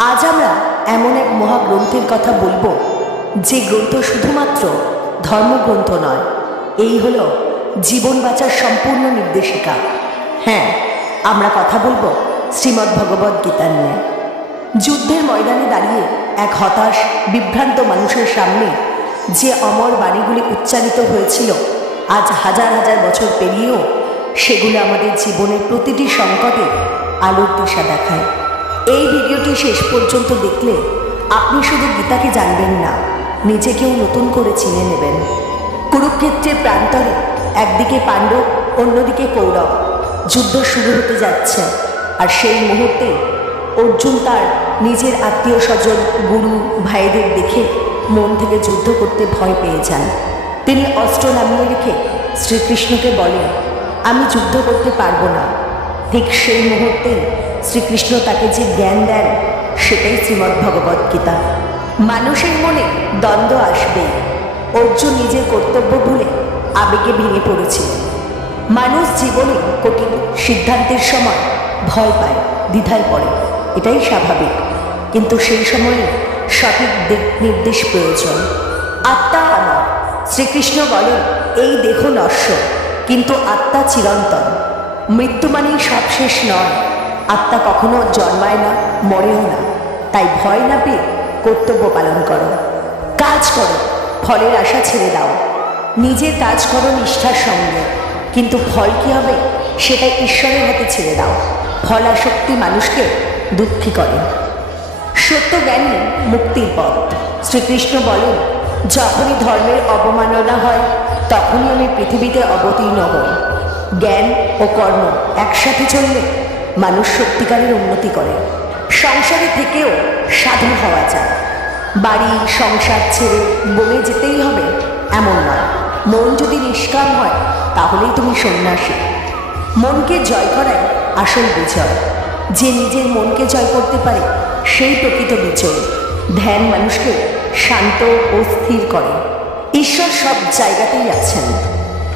আজ আমরা এমন এক মহাগ্রন্থের কথা বলবো, যে গ্রন্থ শুধুমাত্র ধর্মগ্রন্থ নয়, এই হলো জীবন বাঁচার সম্পূর্ণ নির্দেশিকা। হ্যাঁ, আমরা কথা বলবো শ্রীমদ্ ভগবদ্ গীতা নিয়ে। যুদ্ধের ময়দানে দাঁড়িয়ে এক হতাশ বিভ্রান্ত মানুষের সামনে যে অমর বাণীগুলি উচ্চারিত হয়েছিল, আজ হাজার হাজার বছর পেরিয়েও সেগুলো আমাদের জীবনের প্রতিটি সংকটে আলোর দিশা দেখায়। এই ভিডিওটি শেষ পর্যন্ত দেখলে আপনি শুধু গীতাকে জানবেন না, নিজেকেও নতুন করে চিনে নেবেন। কুরুক্ষেত্রের প্রান্তরে একদিকে পাণ্ডব, অন্যদিকে কৌরব। যুদ্ধ শুরু হতে যাচ্ছে, আর সেই মুহূর্তে অর্জুন তার নিজের আত্মীয় স্বজন, গুরু, ভাইদের দেখে মন থেকে যুদ্ধ করতে ভয় পেয়ে যান। তিনি অস্ত্র নামিয়ে রেখে শ্রীকৃষ্ণকে বলেন, আমি যুদ্ধ করতে পারবো না। ঠিক সেই মুহূর্তেই শ্রীকৃষ্ণ তাকে যে জ্ঞান দেন, সেটাই শ্রীমদ্ ভগবদ্ গীতা। মানুষের মনে দ্বন্দ্ব আসবে। অর্জুন নিজের কর্তব্য ভুলে আবেগে ভেঙে পড়েছিলেন। মানুষ জীবনে কঠিন সিদ্ধান্তের সময় ভয় পায়, দ্বিধায় পড়ে, এটাই স্বাভাবিক। কিন্তু সেই সময়ে সঠিক দিক নির্দেশ প্রয়োজন। আত্মা আমার। শ্রীকৃষ্ণ বলেন, এই দেহ নশ্বর, কিন্তু আত্মা চিরন্তন। মৃত্যু মানেই সব শেষ নয়। আত্মা কখনো জন্মায় না, মরেও না। তাই ভয় না পেয়ে কর্তব্য পালন করো, কাজ করো, ফলের আশা ছেড়ে দাও। নিজের কাজ করো নিষ্ঠার সঙ্গে, কিন্তু ফল কী হবে সেটা ঈশ্বরের হাতে ছেড়ে দাও। ফল আসক্তি মানুষকে দুঃখী করে। সত্য জ্ঞানী মুক্তির পথ। শ্রীকৃষ্ণ বলেন, যখনই ধর্মের অবমাননা হয়, তখনই আমি পৃথিবীতে অবতীর্ণ হই। জ্ঞান ও কর্ম একসাথে চললে মানুষ সত্যিকারের উন্নতি করে। সংসারে থেকেও সাধু হওয়া যায়। বাড়ি সংসার ছেড়ে বনে যেতেই হবে এমন নয়। মন যদি নিষ্কাম হয়, তাহলেই তুমি সন্ন্যাসী। মনকে জয় করাই আসল বিজয়। যে নিজের মনকে জয় করতে পারে, সেই প্রকৃত বিজয়। ধ্যান মানুষকে শান্ত ও স্থির করে। ঈশ্বর সব জায়গাতেই আছেন।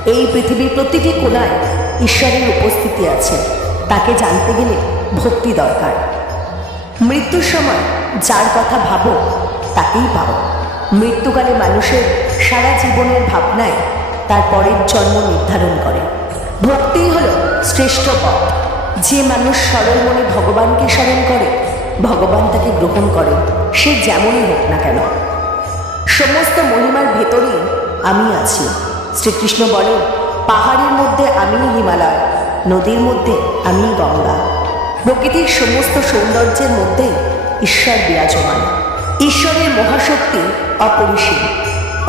এই পৃথিবীর প্রতিটি কোণায় ঈশ্বরের উপস্থিতি আছে। তাকে জানতে গেলে ভক্তি দরকার। মৃত্যুর সময় যার কথা ভাবো, তাকেই পাও। মৃত্যুকালে মানুষের সারা জীবনের ভাবনায় তার পরের জন্ম নির্ধারণ করে। ভক্তিই হলো শ্রেষ্ঠ পথ। যে মানুষ সরল মনে ভগবানকে স্মরণ করে, ভগবান তাকে গ্রহণ করে, সে যেমনই হোক না কেন। সমস্ত মহিমার ভেতরেই আমি আছি। শ্রীকৃষ্ণ বলেন, পাহাড়ের মধ্যে আমি হিমালয়, নদীর মধ্যে আমি গঙ্গা। প্রকৃতির সমস্ত সৌন্দর্যের মধ্যে ঈশ্বর বিরাজমান। ঈশ্বরের মহাশক্তি অপরিসীম।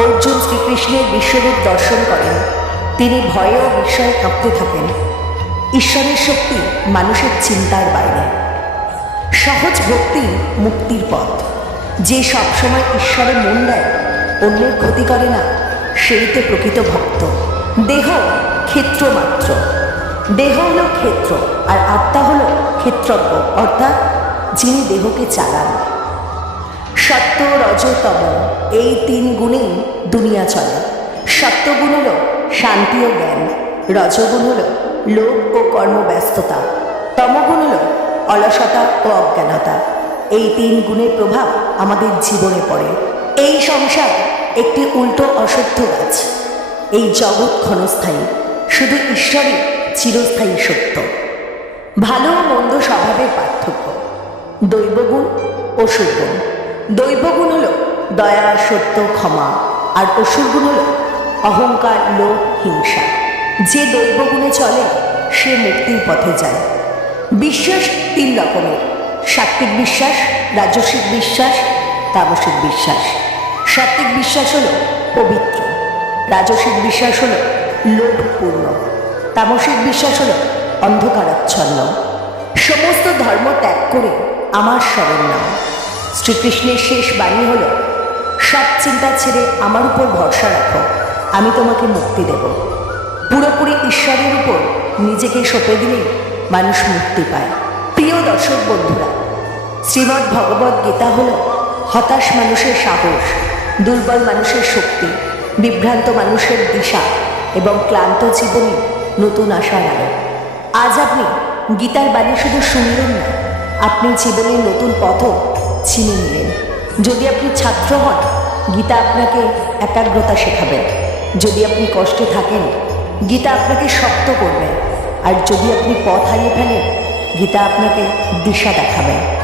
অর্জুন শ্রীকৃষ্ণের বিশ্বরূপ দর্শন করেন। তিনি ভয়ে ও বিস্ময়ে কাঁপতে থাকেন। ঈশ্বরের শক্তি মানুষের চিন্তার বাইরে। সহজ ভক্তি মুক্তির পথ। যে সবসময় ঈশ্বরে মন দেয়, অন্যের ক্ষতি করে না, সেই তো প্রকৃত ভক্ত। দেহ ক্ষেত্র মাত্র। দেহ হলো ক্ষেত্র, আর আত্মা হলো ক্ষেত্রজ্ঞ, অর্থাৎ যিনি দেহকে চালান। সত্য, রজ, তম, এই তিন গুণেই দুনিয়া চলে। সত্যগুণ হলো শান্তি ও জ্ঞান, রজগুণ হলো লোভ ও কর্মব্যস্ততা, তমগুণ হলো অলসতা ও অজ্ঞানতা। এই তিন গুণের প্রভাব আমাদের জীবনে পড়ে। এই সংসার একটি উল্টো অসত্য গাছ। এই জগৎ ক্ষণস্থায়ী, শুধু ঈশ্বরই চিরস্থায়ী সত্য। ভালো ও মন্দ স্বভাবের পার্থক্য। দৈবগুণ, অসুরগুণ। দৈবগুণ হলো দয়া, সত্য, ক্ষমা, আর অসুরগুণ হলো অহংকার, লোভ, হিংসা। যে দৈবগুণে চলে, সে মুক্তির পথে যায়। বিশ্বাস তিন রকমের: সাত্ত্বিক বিশ্বাস, রাজসিক বিশ্বাস, তামসিক বিশ্বাস। সাত্ত্বিক বিশ্বাস হলো পবিত্র, রাজসিক বিশ্বাস হলো লোভপূর্ণ, তামসিক বিশ্বাস হলো অন্ধকারাচ্ছন্ন। সমস্ত ধর্ম ত্যাগ করে আমার শরণ নাও। শ্রীকৃষ্ণের শেষ বাণী হলো, সব চিন্তা ছেড়ে আমার উপর ভরসা রাখো, আমি তোমাকে মুক্তি দেব। পুরোপুরি ঈশ্বরের উপর নিজেকে সঁপে দিলেই মানুষ মুক্তি পায়। প্রিয় দর্শক বন্ধুরা, শ্রীমদ্ ভগবদ্ গীতা হলো হতাশ মানুষের সাহস, দুর্বল মানুষের শক্তি, বিভ্রান্ত মানুষের দিশা এবং ক্লান্ত জীবনে নতুন আশার আলো। আজ আপনি গীতার বাণী শুধু শুনলেন না, আপনি জীবনের নতুন পথও চিনে নিলেন। যদি আপনি ছাত্র হন, গীতা আপনাকে একাগ্রতা শেখাবে। যদি আপনি কষ্টে থাকেন, গীতা আপনাকে শক্ত করবে। আর যদি আপনি পথ হারিয়ে ফেলেন, গীতা আপনাকে দিশা দেখাবে।